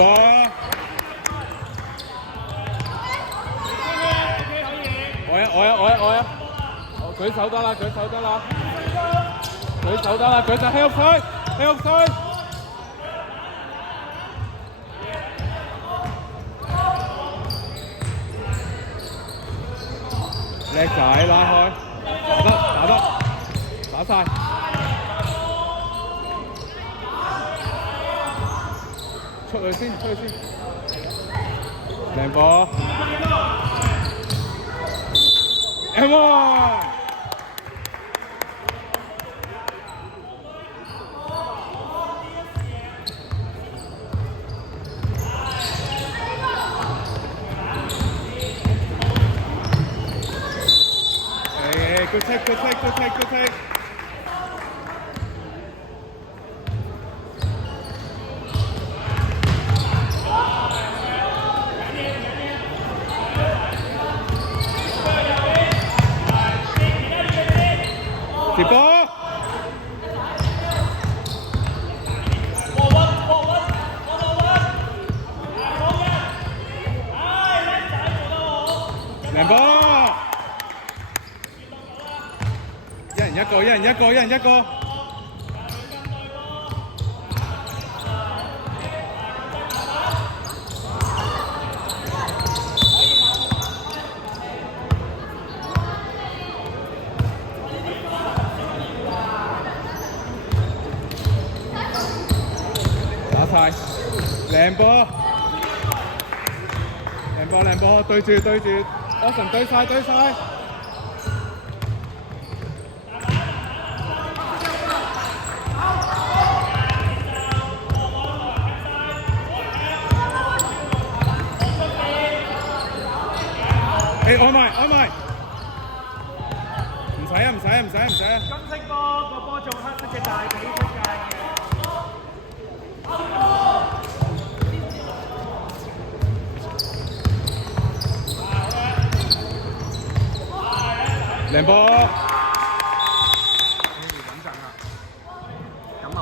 波。我舉手得啦，舉手得啦，舉手得啦，舉手起入水，起入水。叻仔，拉開，打得，打晒。出去先，靚波。M1。Good take. 接波。靚波。一人一個。打晒，靚波，對住 ，Austin 對晒。按埋，唔使啊！金色波個波仲黑色隻大髀出界嘅。靚波。